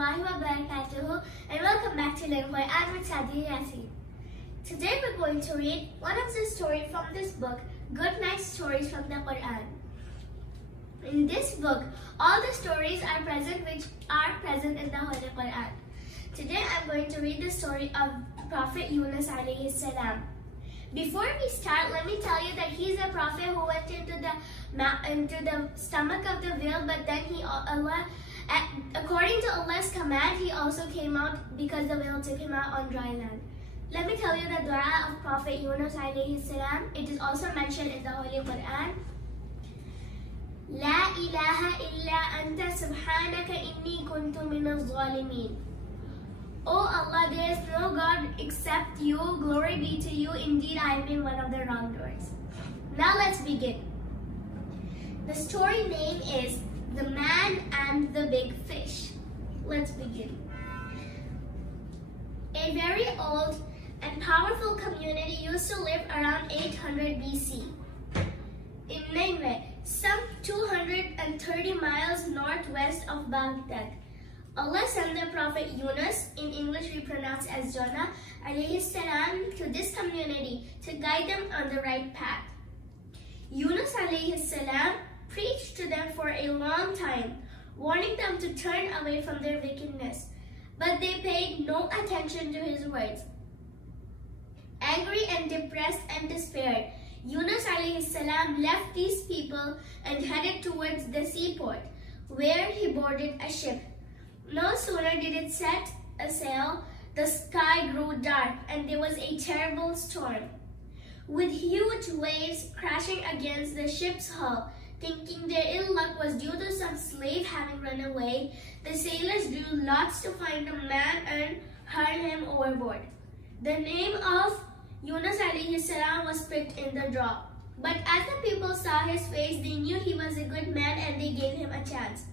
warahmatullahi wabarakatuh, and welcome back to Learn Quran with Sadiyah Yaseen. Today we're going to read one of the stories from this book, Good Night Stories from the Quran. In this book, all the stories are present which are present in the Holy Quran. Today I'm going to read the story of Prophet Yunus alayhi salam. Before we start, let me tell you that he is a prophet who went into the stomach of the whale, but then according to Allah's command, he also came out because the whale took him out on dry land. Let me tell you the dua of Prophet Yunus alayhi salam. It is also mentioned in the Holy Quran. La ilaha illa anta subhanaka inni kuntu minaz zalimin. Oh Allah, there is no God except you. Glory be to you. Indeed, I have been one of the wrongdoers. Now let's begin. The story name is The Man and the Big Fish. Let's begin. A very old and powerful community used to live around 800 BC in Nineveh, some 230 miles northwest of Baghdad. Allah sent the Prophet Yunus, in English we pronounce as Johna AS, to this community to guide them on the right path. Yunus AS preached to them for a long time, warning them to turn away from their wickedness, but they paid no attention to his words. Angry and depressed and despaired, Yunus AS left these people and headed towards the seaport, where he boarded a ship. No sooner did it set sail, the sky grew dark and there was a terrible storm. With huge waves crashing against the ship's hull, thinking their ill luck was due to some slave having run away, the sailors drew lots to find the man and hurl him overboard. The name of Yunus AS was picked in the draw. But as the people saw his face, they knew he was a good man and they gave him a chance.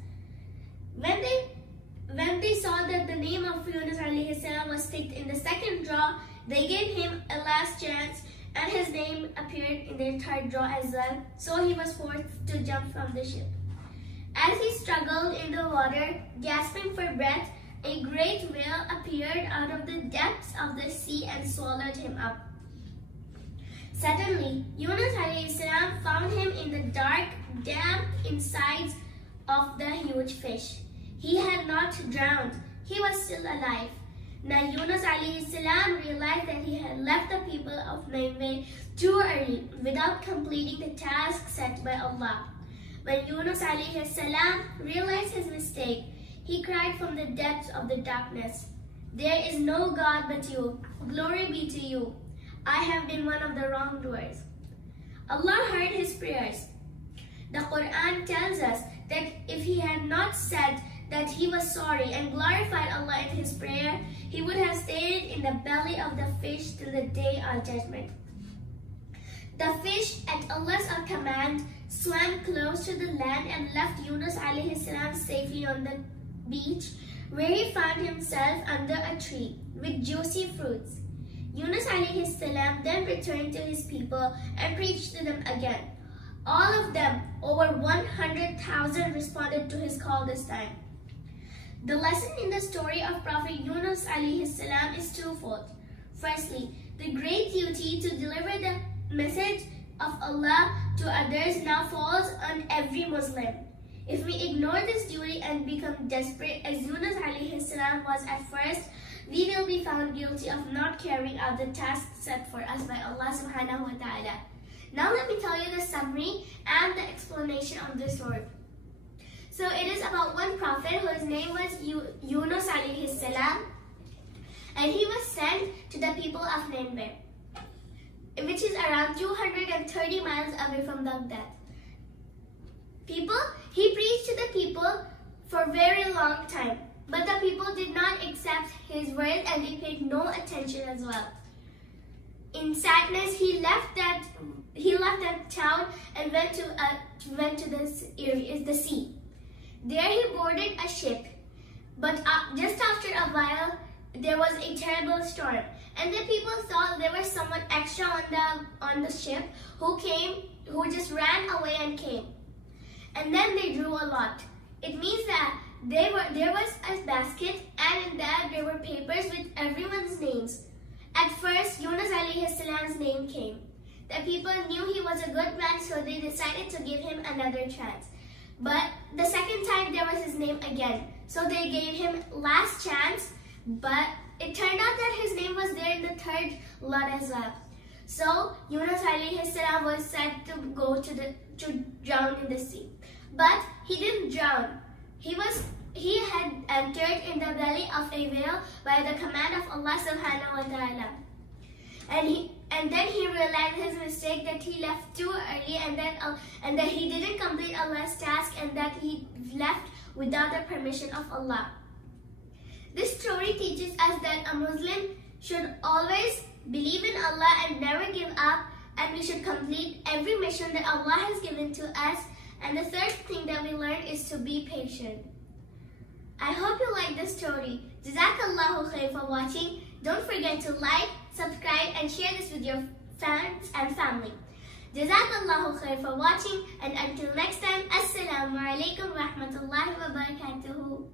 When they saw that the name of Yunus AS was picked in the second draw, they gave him a last chance and his name appeared in the third draw as well, so he was forced to jump from the ship. As he struggled in the water, gasping for breath, a great whale appeared out of the depths of the sea and swallowed him up. Suddenly, Yunus AS found him in the dark, damp insides of the huge fish. He had not drowned. He was still alive. Now Yunus AS realized that he had left the people of Nineveh too early without completing the task set by Allah. When Yunus AS realized his mistake, he cried from the depths of the darkness, "There is no God but you. Glory be to you. I have been one of the wrongdoers." Allah heard his prayers. The Quran tells us that if he had not said that he was sorry and glorified Allah in his prayer, he would have stayed in the belly of the fish till the day of judgment. The fish, at Allah's command, swam close to the land and left Yunus AS safely on the beach, where he found himself under a tree with juicy fruits. Yunus AS then returned to his people and preached to them again. All of them, over 100,000, responded to his call this time. The lesson in the story of Prophet Yunus AS is twofold. Firstly, the great duty to deliver the message of Allah to others now falls on every Muslim. If we ignore this duty and become desperate as Yunus AS was at first, we will be found guilty of not carrying out the task set for us by Allah subhanahu wa ta'ala. Now let me tell you the summary and the explanation of the story. So it is about one prophet whose name was Yunus AS, and he was sent to the people of Nineveh, which is around 230 miles away from Baghdad. He preached to the people for a very long time, but the people did not accept his word and they paid no attention as well. In sadness, he left that town and went to the sea. There he boarded a ship, but just after a while, there was a terrible storm, and the people thought there was someone extra on the ship who just ran away and came. And then they drew a lot. It means that there was a basket, and in that there were papers with everyone's names. At first, Yunus alayhi salam's name came. The people knew he was a good man, so they decided to give him another chance. But the second time there was his name again, so they gave him last chance, but it turned out that his name was there in the third lot as well. So Yunus alayhi salam was said to go to drown in the sea. But he didn't drown. He had entered in the belly of a whale by the command of Allah subhanahu wa ta'ala. And then he realized his mistake, that he left too early, and that he didn't complete Allah's task, and that he left without the permission of Allah. This story teaches us that a Muslim should always believe in Allah and never give up, and we should complete every mission that Allah has given to us. And the third thing that we learn is to be patient. I hope you like this story. Jazakallahu khair for watching. Don't forget to like, subscribe, and share this with your friends and family. Jazakallahu khair for watching, and until next time, Assalamu alaikum wa rahmatullahi wa barakatuhu.